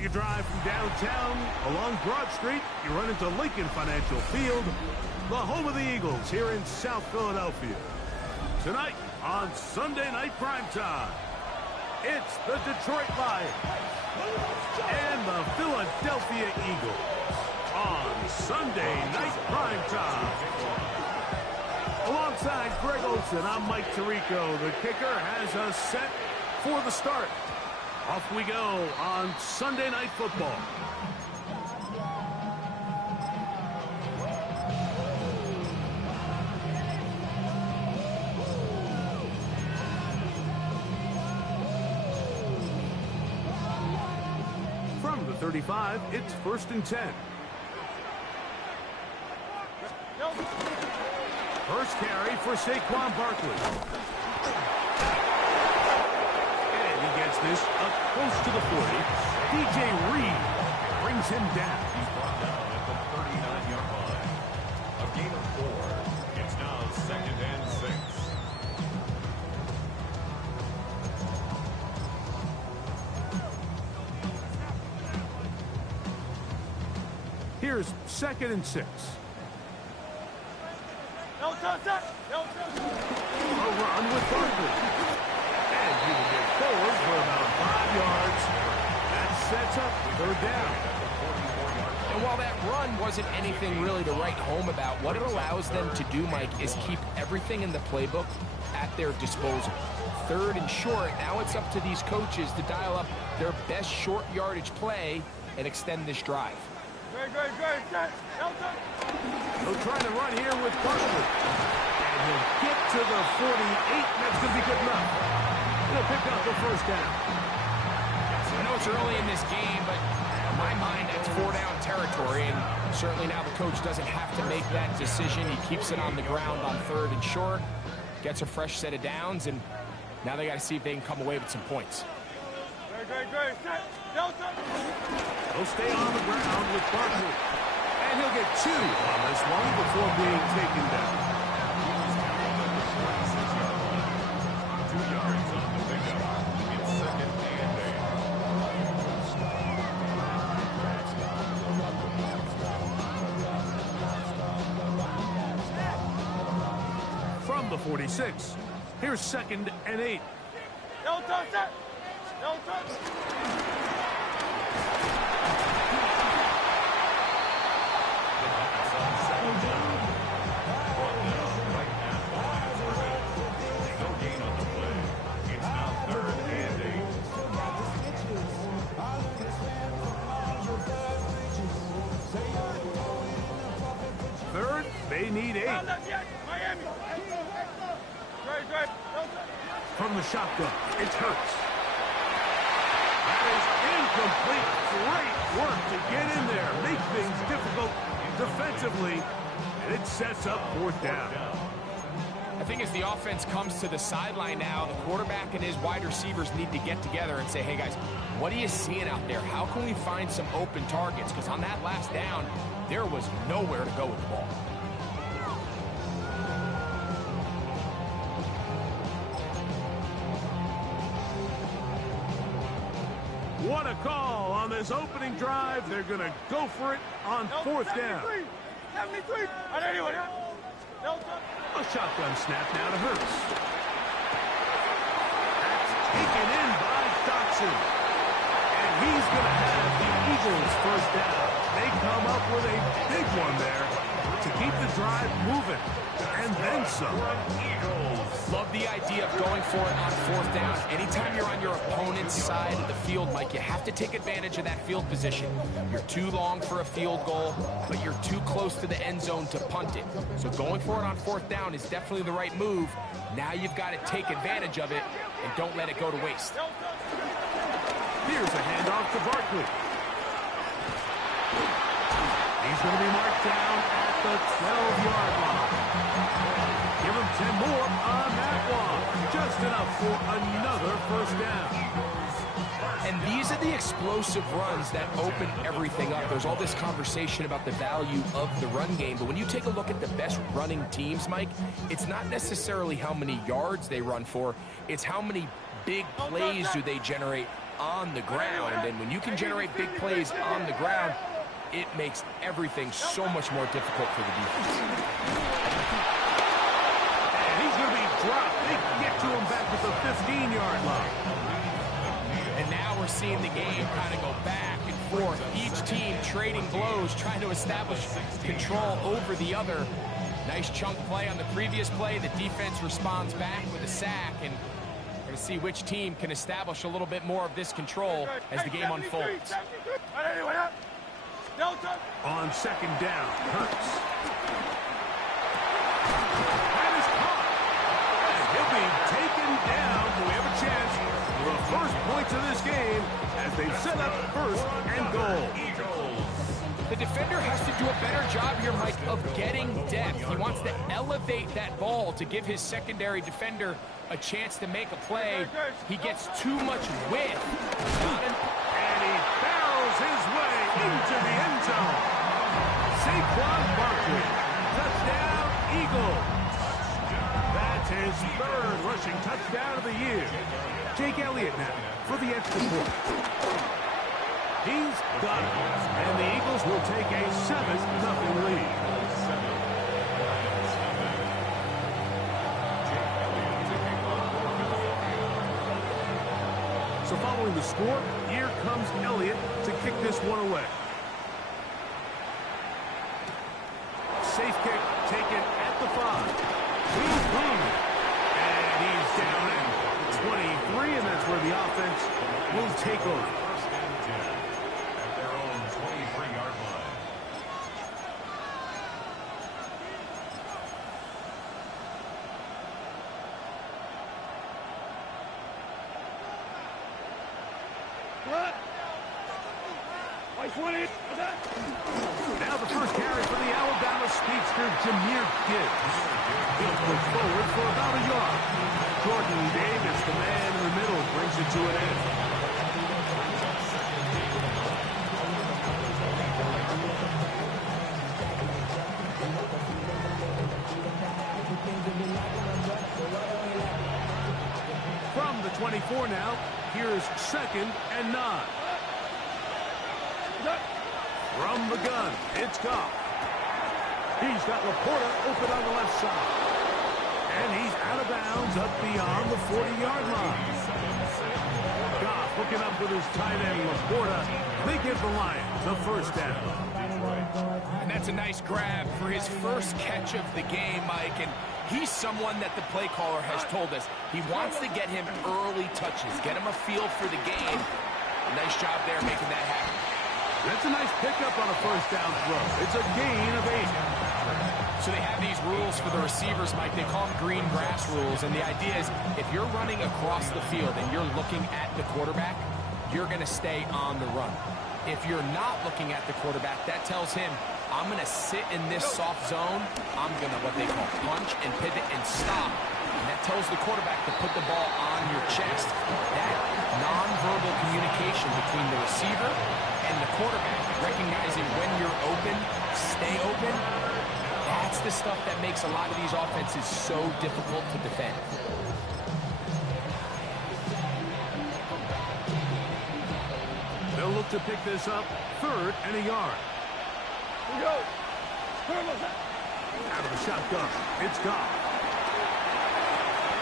Take a drive from downtown along Broad Street. You run into Lincoln Financial Field, the home of the Eagles here in South Philadelphia. Tonight on Sunday Night Primetime, it's the Detroit Lions and the Philadelphia Eagles on Sunday Night Primetime. Alongside Greg Olson, I'm Mike Tirico. The kicker has us set for the start. Off we go on Sunday Night Football. From the 35, it's 1st and 10. First carry for Saquon Barkley. This up close to the 40. DJ Reed brings him down. He's brought down at the 39-yard line. A gain of 4. It's now 2nd and 6. Here's 2nd and 6. A run with Barkley. And he will get forward for about 5 yards. That sets up 3rd down. And while that run wasn't anything really to write home about, what it allows them to do, Mike, is keep everything in the playbook at their disposal. 3rd and short, now it's up to these coaches to dial up their best short yardage play and extend this drive. They'll try to run here with Barkley. And he'll get to the 48, and that's going to be good enough. He'll pick up the 1st down. I know it's early in this game, but in my mind, that's 4-down territory, and certainly now the coach doesn't have to make that decision. He keeps it on the ground on 3rd and short, gets a fresh set of downs, and now they got to see if they can come away with some points. He'll stay on the ground with Barkley. And he'll get 2 on this one before being taken down. 2 yards on the pickup. It's 2nd and 8. From the 46, here's 2nd and 8. They need 8. From the shotgun, it's Hurts. That is incomplete. Great work to get in there, make things difficult defensively, and it sets up 4th down. I think as the offense comes to the sideline now, the quarterback and his wide receivers need to get together and say, hey guys, what are you seeing out there? How can we find some open targets? Because on that last down, there was nowhere to go with the ball. What a call on this opening drive. They're going to go for it on 4th down. A shotgun snap now to Hurts. That's taken in by Dotson. And he's going to have the Eagles 1st down. They come up with a big one there to keep the drive moving. And then some. Love the idea of going for it on 4th down. Anytime you're on your opponent's side of the field, Mike, you have to take advantage of that field position. You're too long for a field goal, but you're too close to the end zone to punt it. So going for it on 4th down is definitely the right move. Now you've got to take advantage of it and don't let it go to waste. Here's a handoff to Barkley. He's going to be marked down at the 12-yard line. Give him 10 more on that one. Just enough for another 1st down. And these are the explosive runs that open everything up. There's all this conversation about the value of the run game, but when you take a look at the best running teams, Mike, it's not necessarily how many yards they run for, it's how many big plays do they generate on the ground. And when you can generate big plays on the ground, it makes everything so much more difficult for the defense. And he's going to be dropped. They get to him back at the 15-yard line. And now we're seeing the game kind of go back and forth. Each team trading blows, trying to establish control over the other. Nice chunk play on the previous play. The defense responds back with a sack, and we're going to see which team can establish a little bit more of this control as the game unfolds. On second down, Hurts. That is caught. And he'll be taken down. We have a chance for the first points of this game as they set up first and goal. The defender has to do a better job here, Mike, of getting depth. He wants to elevate that ball to give his secondary defender a chance to make a play. He gets too much width. And he barrels his way into the end zone. Saquon Barkley, touchdown, Eagles. That's his third rushing touchdown of the year. Jake Elliott now for the extra point. He's got it, and the Eagles will take a 7-0 lead. So following the score, here comes Elliott to kick this one away. Safe kick taken at the 5. And he's down at 23, and that's where the offense will take over. At their own 23-yard line. Now the first carry for the Alabama speedster, Jahmyr Gibbs. He'll push forward for about a yard. Jordan Davis, the man in the middle, brings it to an end. From the 24 now, here's 2nd and 9. From the gun, it's Goff. He's got Laporta open on the left side. And he's out of bounds up beyond the 40-yard line. Goff hooking up with his tight end, Laporta. They give the Lions a first down. And that's a nice grab for his first catch of the game, Mike. And he's someone that the play caller has told us he wants to get him early touches, get him a feel for the game. Nice job there making that happen. That's a nice pickup on a first down throw. It's a gain of 8. So they have these rules for the receivers, Mike. They call them green grass rules. And the idea is if you're running across the field and you're looking at the quarterback, you're going to stay on the run. If you're not looking at the quarterback, that tells him, I'm going to sit in this soft zone. I'm going to what they call punch and pivot and stop. And that tells the quarterback to put the ball on your chest. That nonverbal communication between the receiver and the quarterback, recognizing when you're open, stay open, that's the stuff that makes a lot of these offenses so difficult to defend. They'll look to pick this up, 3rd and a yard. Out of the shotgun, it's Goff.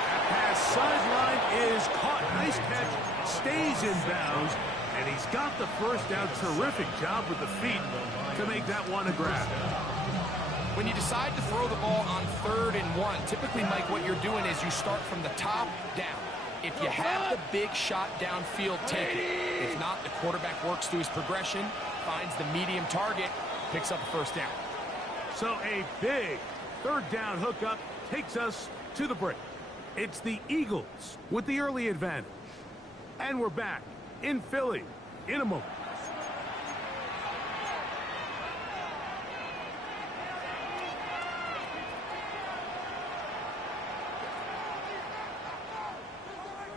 That pass sideline is caught. Nice catch, stays in bounds, and he's got the first down. Terrific job with the feet to make that one a grab. When you decide to throw the ball on 3rd and 1, typically, Mike, what you're doing is you start from the top down. If you have the big shot downfield, take it. If not, the quarterback works through his progression, finds the medium target, picks up a first down. So a big 3rd down hookup takes us to the break. It's the Eagles with the early advantage. And we're back in Philly in a moment.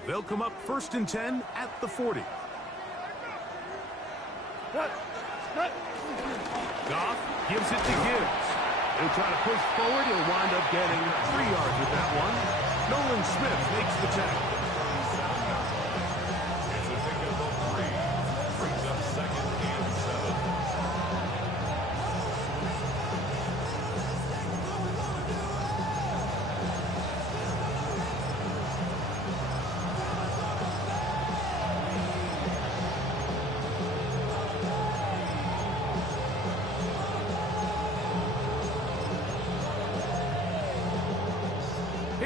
They'll come up 1st and 10 at the 40. Goff gives it to Gibbs. He'll try to push forward. He'll wind up getting 3 yards with that one. Nolan Smith makes the tackle.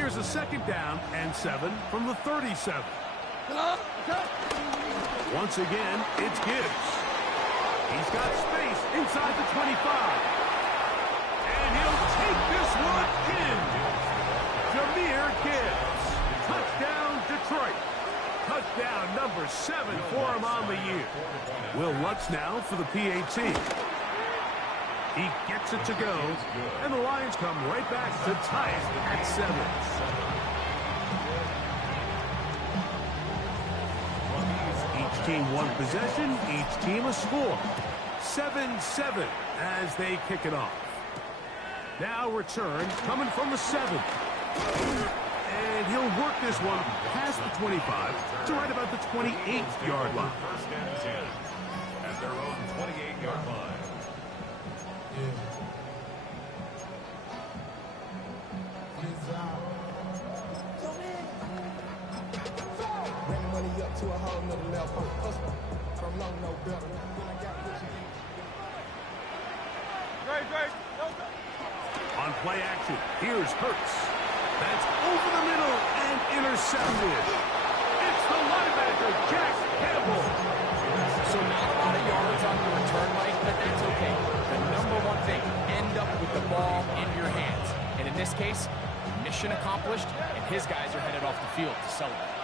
Here's a 2nd down and 7 from the 37. Once again, it's Gibbs. He's got space inside the 25. And he'll take this one in. Jahmyr Gibbs. Touchdown, Detroit. Touchdown number 7 for him on the year. Will Lutz now for the PAT. He gets it to go, and the Lions come right back to tie it at 7. Each team one possession, each team a score. 7-7 as they kick it off. Now return coming from the 7. And he'll work this one past the 25 to right about the 28-yard line. First and 10 at their own 28-yard line. To a whole nother level. From low, no better. When I got what you need. On play action, here's Hurts. That's over the middle and intercepted. It's the linebacker, Jack Campbell. So not a lot of yards on the return, Mike, but that's okay. The number one thing, end up with the ball in your hands. And in this case, mission accomplished, and his guys are headed off the field to celebrate.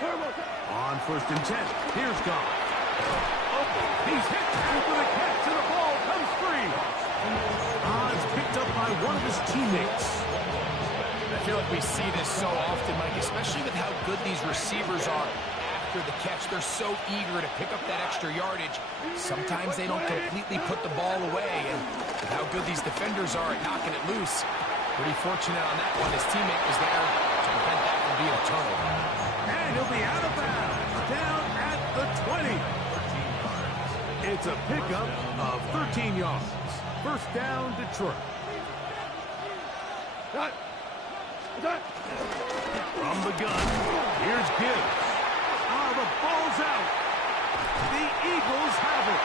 On 1st and 10, here's Goff. Oh, he's hit after the catch, and the ball comes free. It's picked up by one of his teammates. I feel like we see this so often, Mike, especially with how good these receivers are after the catch. They're so eager to pick up that extra yardage. Sometimes they don't completely put the ball away, and with how good these defenders are at knocking it loose, pretty fortunate on that one. His teammate was there to prevent that from being a turnover. And he'll be out of bounds, down at the 20. It's a pickup of 13 yards. 1st down, Detroit. From the gun, here's Gibbs. The ball's out. The Eagles have it.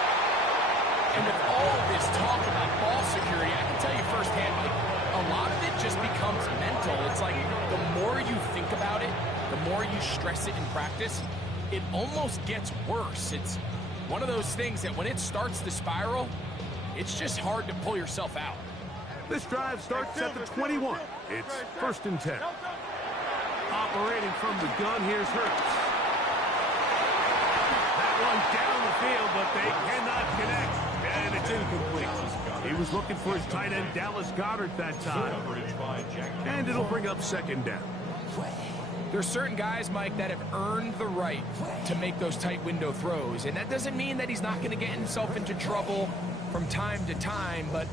And with all of this talk about ball security, I can tell you firsthand, Mike, a lot of it just becomes mental. It's like the more you think about it, the more you stress it in practice, it almost gets worse. It's one of those things that when it starts to spiral, it's just hard to pull yourself out. This drive starts at the 21. It's 1st and 10. Operating from the gun, here's Hurts. That one down the field, but they cannot connect, and it's incomplete. He was looking for his tight end, Dallas Goedert, that time. And it'll bring up 2nd down. There's certain guys, Mike, that have earned the right to make those tight window throws, and that doesn't mean that he's not going to get himself into trouble from time to time, but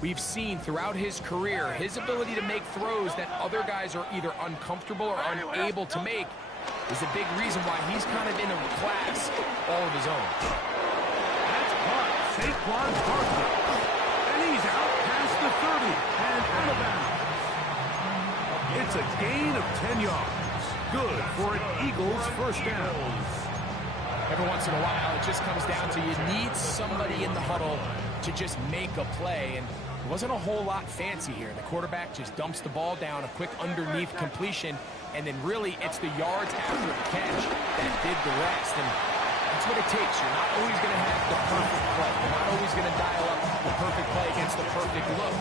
we've seen throughout his career his ability to make throws that other guys are either uncomfortable or unable to make is a big reason why he's kind of in a class all of his own. That's caught. Saquon Barkley. And he's out past the 30 and out of bounds. It's a gain of 10 yards. Good for an Eagles 1st down. Every once in a while, it just comes down to you need somebody in the huddle to just make a play, and it wasn't a whole lot fancy here. The quarterback just dumps the ball down, a quick underneath completion, and then really it's the yards after the catch that did the rest, and that's what it takes. You're not always going to have the perfect play. You're not always going to dial up the perfect play against the perfect look.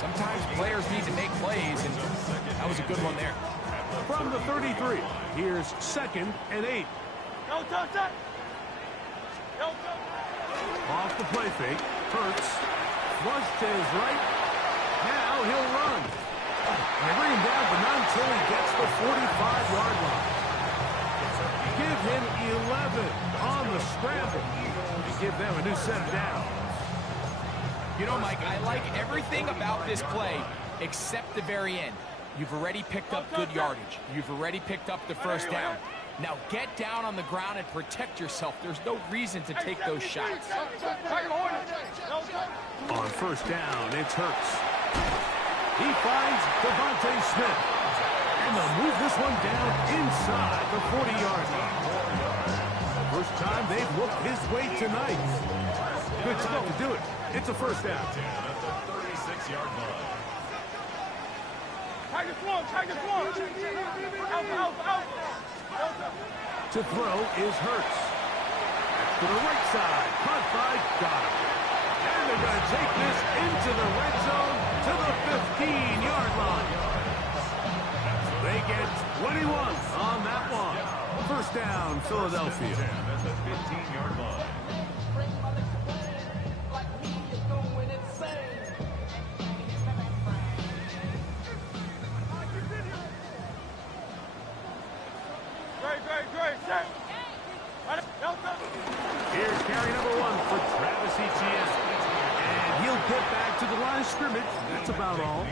Sometimes players need to make plays, and that was a good one there. From the 33, here's 2nd and 8. Off the play fake, Hurts, flush to his right. Now he'll run. They bring him down, but not until he gets the 45-yard line. Give him 11 on the scramble and give them a new set of downs. You know, Mike, I like everything about this play except the very end. You've already picked up good yardage. You've already picked up the 1st down. Now get down on the ground and protect yourself. There's no reason to take those shots. On 1st down, it's Hurts. He finds Devontae Smith. And they'll move this one down inside the 40-yard line. First time they've looked his way tonight. Good time to do it. It's a 1st down. At the 36-yard line. To throw is Hurts. To the right side, caught by Goddard. And they're going to take this into the red zone to the 15-yard line. They get 21 on that one. First down, Philadelphia. At the 15-yard line. Here's carry number 1 for Travis Etienne. And he'll get back to the line of scrimmage. That's about all.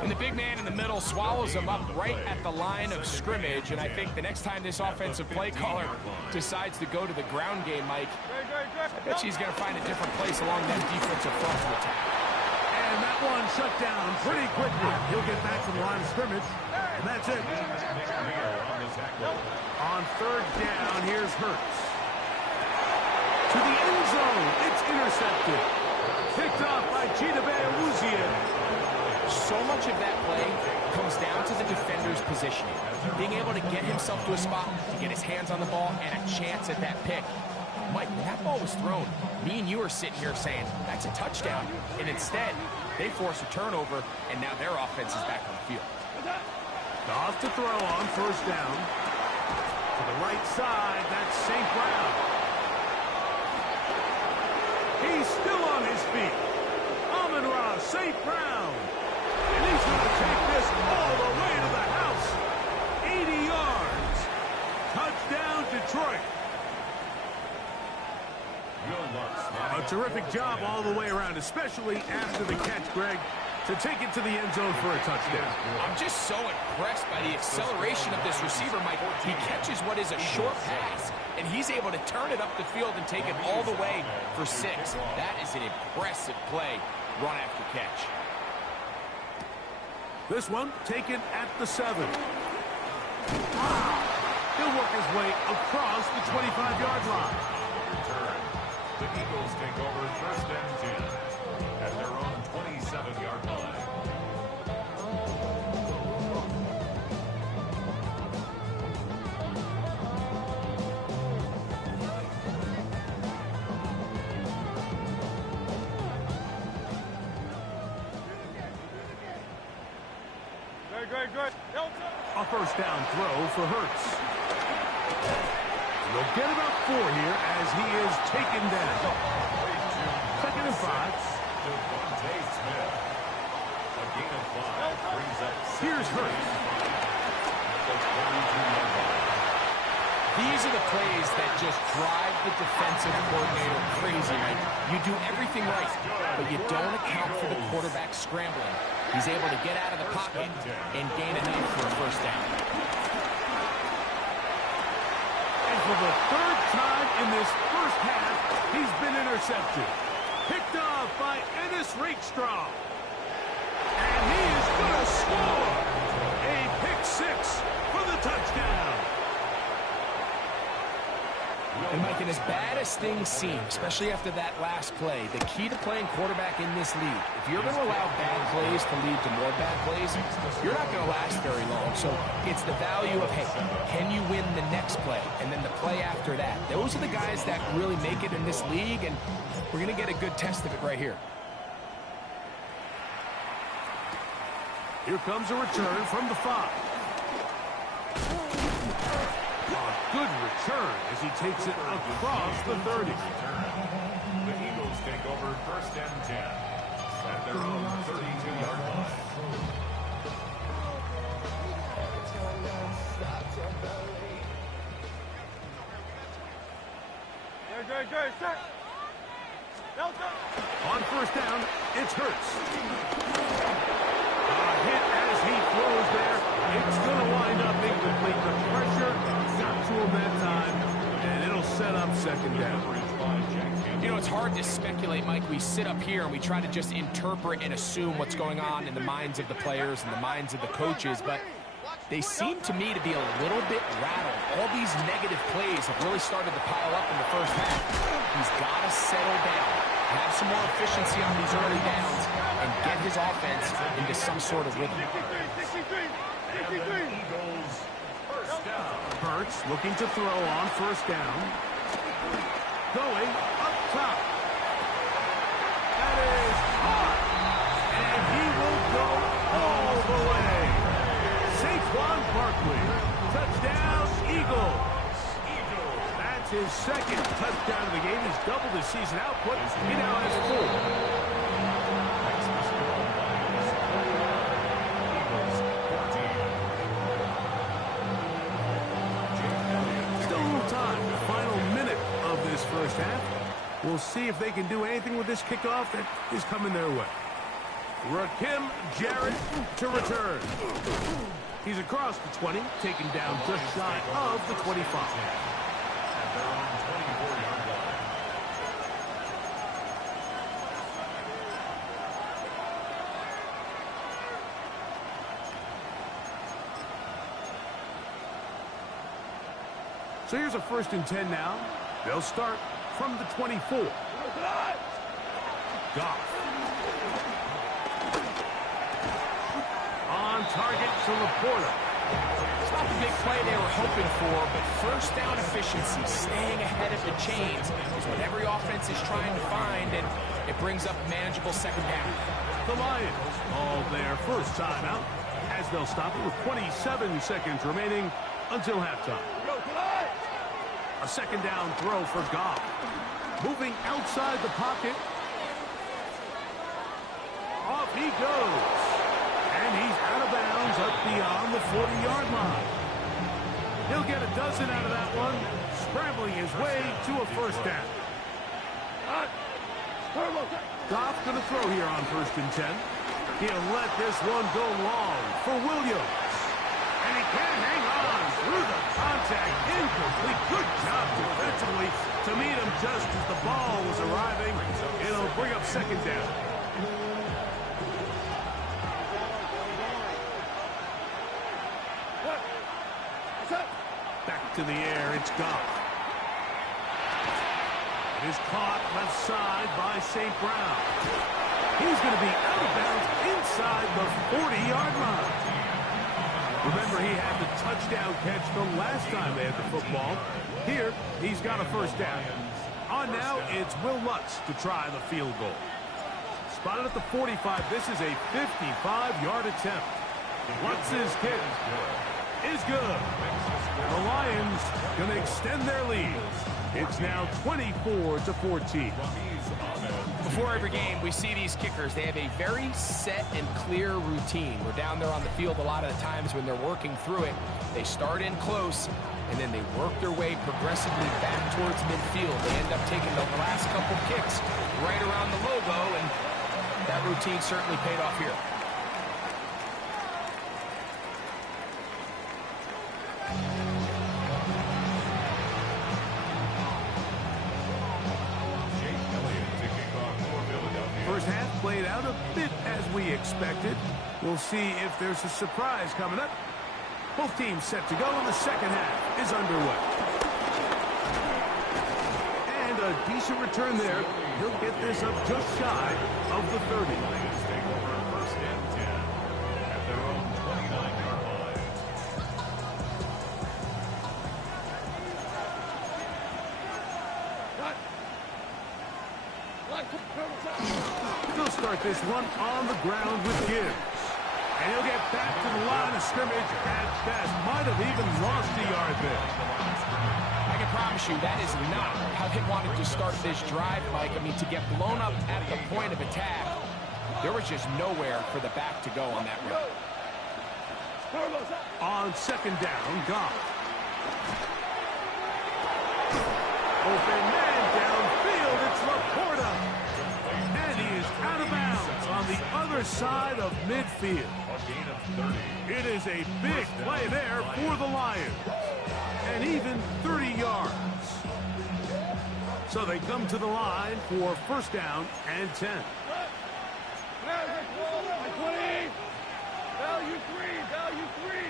And the big man in the middle swallows him up right at the line of scrimmage. And I think the next time this offensive play caller decides to go to the ground game, Mike, I bet he's going to find a different place along that defensive front to attack. And that one shut down pretty quickly. He'll get back to the line of scrimmage. And that's it. On third down, here's Hurts. To the end zone. It's intercepted. Picked off by Chidobe Awuzie. So much of that play comes down to the defender's positioning. Being able to get himself to a spot, to get his hands on the ball, and a chance at that pick. Mike, when that ball was thrown, me and you are sitting here saying, that's a touchdown. And instead, they force a turnover, and now their offense is back on the field. Off to throw on first down. To the right side, that's St. Brown. He's still on his feet. Amon-Ra St. Brown. And he's going to take this all the way to the house. 80 yards. Touchdown, Detroit. A terrific job all the way around, especially after the catch, Greg, to take it to the end zone for a touchdown. I'm just so impressed by the acceleration of this receiver, Mike. He catches what is a short pass, and he's able to turn it up the field and take it all the way for 6. That is an impressive play, run after catch. This one taken at the 7. He'll work his way across the 25-yard line. Return. The Eagles take over first and 10 at their own 27-yard line. A first down throw for Hurts. They'll get about 4 here as he is taken down. Second and 5. Here's Hurts. These are the plays that just drive the defensive coordinator crazy. Like, you do everything right, but you don't account for the quarterback scrambling. He's able to get out of the pocket and gain enough for a first down. And for the 3rd time in this first half, he's been intercepted. Picked off by Ennis Rakestraw. And he is going to score. A pick 6 for the touchdown. And Mike, and as bad as things seem, especially after that last play, the key to playing quarterback in this league, if you're going to allow bad plays to lead to more bad plays, you're not going to last very long. So it's the value of, hey, can you win the next play? And then the play after that. Those are the guys that really make it in this league, and we're going to get a good test of it right here. Here comes a return from the 5. A good return as he takes it across the 30. The Eagles take over first and 10 at their own 32-yard line. On first down, it's Hurts. A hit as he throws there. It's going to wind up incomplete. The pressure got to him that time, and it'll set up second down. You know, it's hard to speculate, Mike. We sit up here and we try to just interpret and assume what's going on in the minds of the players and the minds of the coaches, but they seem to me to be a little bit rattled. All these negative plays have really started to pile up in the first half. He's got to settle down. have some more efficiency on these early downs and get his offense into some sort of rhythm. Eagles, first down. Hurts looking to throw on first down. Going up top. That is hot. And he will go all the way. Saquon Barkley. Touchdown, Eagles. That's his second touchdown of the game. He's doubled his season output. He now has 4. First half. We'll see if they can do anything with this kickoff that is coming their way. Rakim Jarrett to return. He's across the 20, taken down just shy of the 25. At their own 24-yard line. So here's a 1st and 10 now. They'll start from the 24. Goff. On target to Laporta. It's not the big play they were hoping for, but first down efficiency, staying ahead of the chains, is what every offense is trying to find, and it brings up a manageable second down. The Lions call their first timeout as they'll stop it with 27 seconds remaining until halftime. A second down throw for Goff. Moving outside the pocket. Off he goes. And he's out of bounds up beyond the 40-yard line. He'll get a dozen out of that one, scrambling his way to a first down. Goff going to throw here on 1st and 10. He'll let this one go long for Williams. And he can't hang on through the contact. Incomplete. Good job defensively to meet him just as the ball was arriving. It'll bring up second down. Back to the air. It's Goff. It is caught left side by St. Brown. He's going to be out of bounds inside the 40-yard line. Remember, he had the touchdown catch the last time they had the football. Here, he's got a first down. On now, it's Will Lutz to try the field goal. Spotted at the 45. This is a 55-yard attempt. Lutz's kick is good. The Lions going to extend their lead. It's now 24-14. Before every game, we see these kickers. They have a very set and clear routine. We're down there on the field a lot of the times when they're working through it. They start in close, and then they work their way progressively back towards midfield. They end up taking the last couple kicks right around the logo, and that routine certainly paid off here. First half played out a bit as we expected. We'll see if there's a surprise coming up. Both teams set to go, and the second half is underway. And a decent return there. He'll get this up just shy of the 30. Lions take over first and 10 at their own 29-yard line. He'll start this one on the ground with Gibbs. And he'll get back to the line of scrimmage at best. Might have even lost a yard there. I can promise you that is not how they wanted to start this drive, Mike. I mean, to get blown up at the point of attack, there was just nowhere for the back to go on that run. On second down, Goff. Open man downfield. It's Laporta. And he is out of bounds on the other side of midfield. A gain of 30. It is a big play there for the Lions. And even 30 yards. So they come to the line for first down and 10. Value three.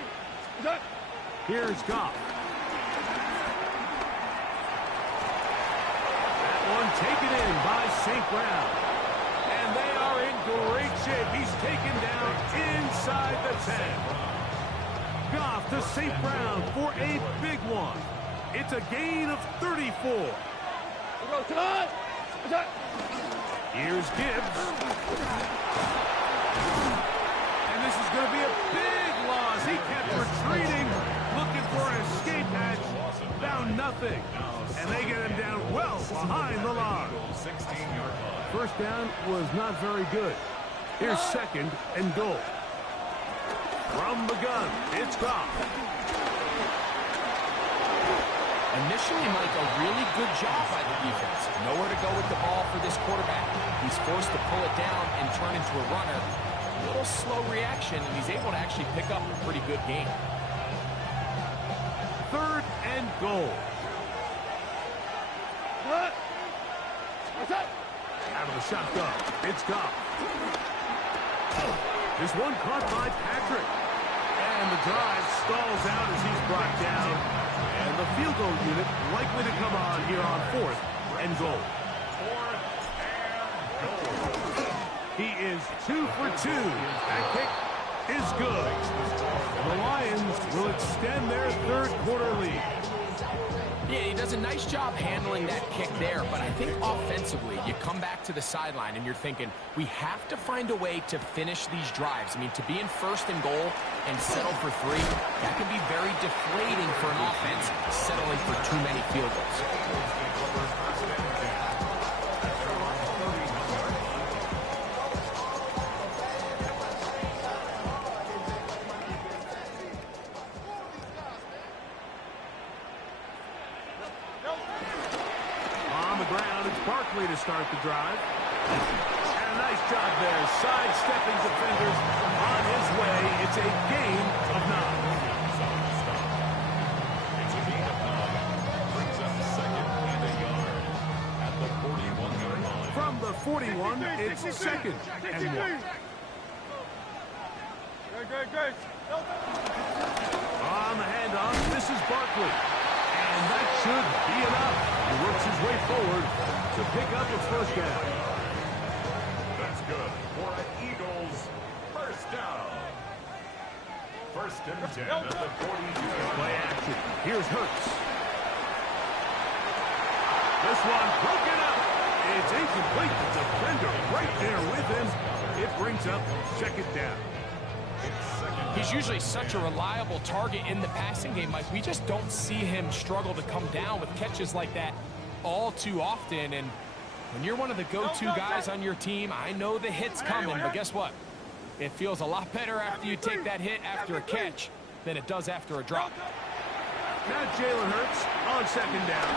Here's Goff. That one taken in by St. Brown. And they are in great shape. He's taken down inside the 10. Goff to St. Brown for a big one. It's a gain of 34. Here's Gibbs. And this is going to be a big loss. He kept retreating, looking for an escape hatch. Found nothing. And they get him down well behind the line. First down was not very good. Here's second and goal. From the gun, it's Goff. Initially, Mike, a really good job by the defense. Nowhere to go with the ball for this quarterback. He's forced to pull it down and turn into a runner. A little slow reaction, and he's able to actually pick up a pretty good game. Third and goal. Out of the shotgun, it's Goff. This one caught by Patrick. And the drive stalls out as he's brought down. And the field goal unit likely to come on here on fourth and goal. He is 2 for 2. That kick is good. The Lions will extend their third quarter lead. Yeah, he does a nice job handling that kick there, but I think offensively, you come back to the sideline and you're thinking, we have to find a way to finish these drives. I mean, to be in first and goal and settle for 3, that can be very deflating for an offense, settling for too many field goals. To start the drive. And a nice job there. Sidestepping defenders on his way. It's a gain of 9. It's a gain of 9. Brings up second and a yard at the 41-yard line. From the 41, it's second and 1. On the handoff, this is Barkley. And that should be enough. He works his way forward to pick up a first down. That's good for an Eagles first down. First and 10 at the 42. Play action. Here's Hurts. This one broken up. It's incomplete. The defender right there with him. It brings up second down. He's usually such a reliable target in the passing game, Mike. We just don't see him struggle to come down with catches like that all too often. And when you're one of the go-to guys on your team, I know the hit's coming, but guess what? It feels a lot better after you take that hit after a catch than it does after a drop. Now Jalen Hurts on second down.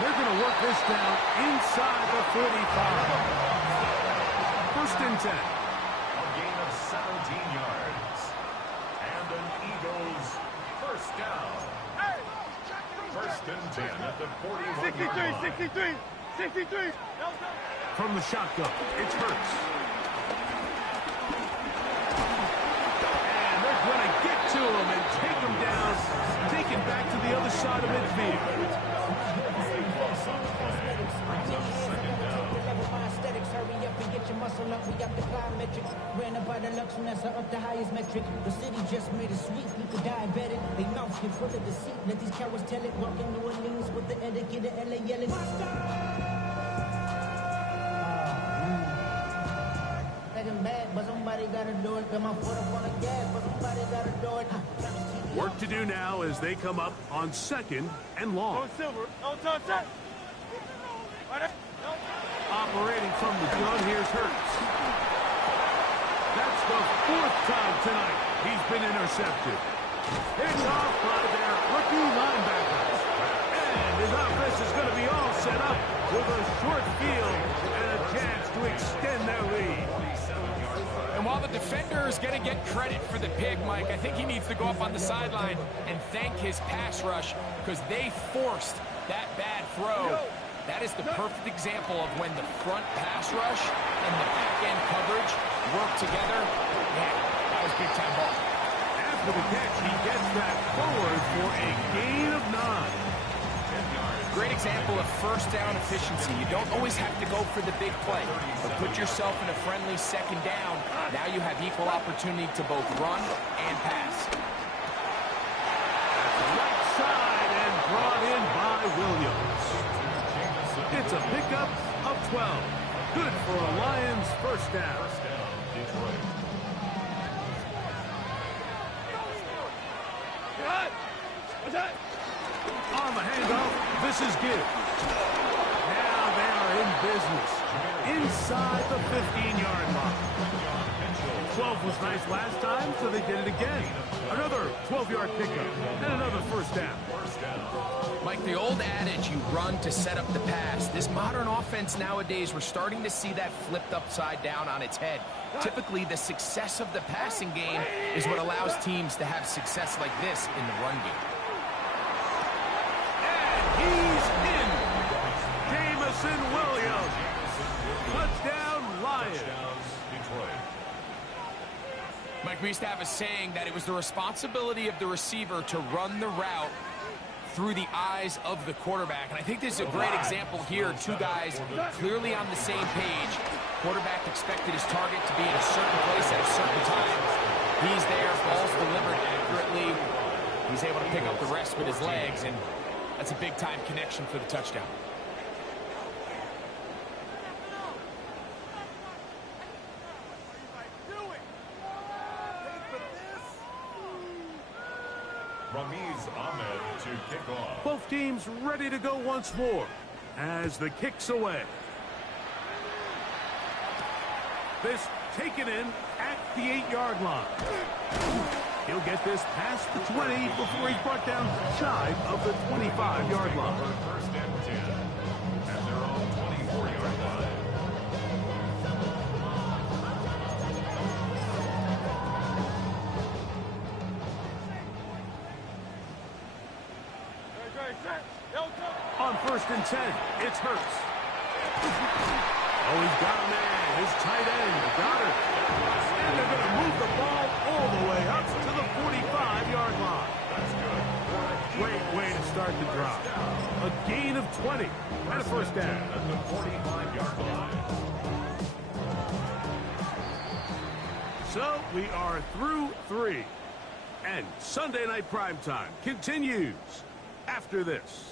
They're going to work this down inside the 45. First and 10. A gain of 17 yards. And an Eagles first down. First and 10 at the 41-yard line. 63. From the shotgun, it's Hurts. And they're going to get to him and take him down, take him back to the other side of midfield. Hurry up and get your muscle up. We got the plyometrics. Ran up by the Lux and that's up the highest metric. The city just made it sweet. People diabetic. They mouth get full of deceit. Let these cowards tell it. Walking New Orleans with the etiquette of LA yelling. Bad, but somebody gotta do it. Come on, put up on the gas, but somebody gotta do it. Work to do now as they come up on second and long. Operating from the gun, here's Hurts. That's the 4th time tonight he's been intercepted. Picked off by their rookie linebackers. And his offense is going to be all set up with a short field and a chance to extend their lead. And while the defender is going to get credit for the pick, Mike, I think he needs to go up on the sideline and thank his pass rush because they forced that bad throw. That is the perfect example of when the front pass rush and the back-end coverage work together. Man, that was big-time ball. After the catch, he gets that forward for a gain of 9. 10 yards Great example of first down efficiency. You don't always have to go for the big play, but put yourself in a friendly second down. Now you have equal opportunity to both run and pass. Right side and brought in by Williams. It's a pickup of 12. Good for a Lions first down. First down, Detroit. On the handoff, this is Gibbs. Now they are in business. Inside the 15-yard line. 12 was nice last time, so they did it again. Another 12-yard pickup and another first down. Mike, the old adage, you run to set up the pass. This modern offense nowadays, we're starting to see that flipped upside down on its head. Typically, the success of the passing game is what allows teams to have success like this in the run game. He's in. Jamison Williams. Touchdown, Lions. Detroit. Mike, we used to have a saying that it was the responsibility of the receiver to run the route through the eyes of the quarterback. And I think this is a great example here. Two guys clearly on the same page. Quarterback expected his target to be in a certain place at a certain time. He's there, ball's delivered accurately. He's able to pick up the rest with his legs, and that's a big-time connection for the touchdown. Ramiz Ahmed to kick off. Both teams ready to go once more as the kick's away. This taken in at the 8-yard line. He'll get this past the 20 before he's brought down shy of the 25-yard line. First and 10 at their own 24-yard line. On first and 10, it's Hurts. Oh, he's got a man. His tight end, Goddard. And they're going to move the ball all the way up to the 45-yard line. That's good. Great way to start the drive. A gain of 20 and a first down. At the 45-yard line. So we are through 3. And Sunday Night Primetime continues after this.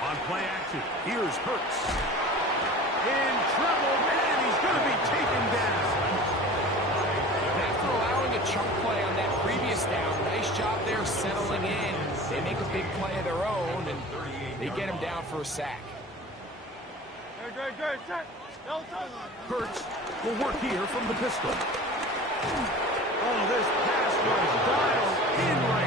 On play action, here's Hurts. In trouble, and he's going to be taken down. After allowing a chunk play on that previous down, nice job there settling in. They make a big play of their own, and they get him down for a sack. Hurts will work here from the pistol. Oh, this pass was dialed in right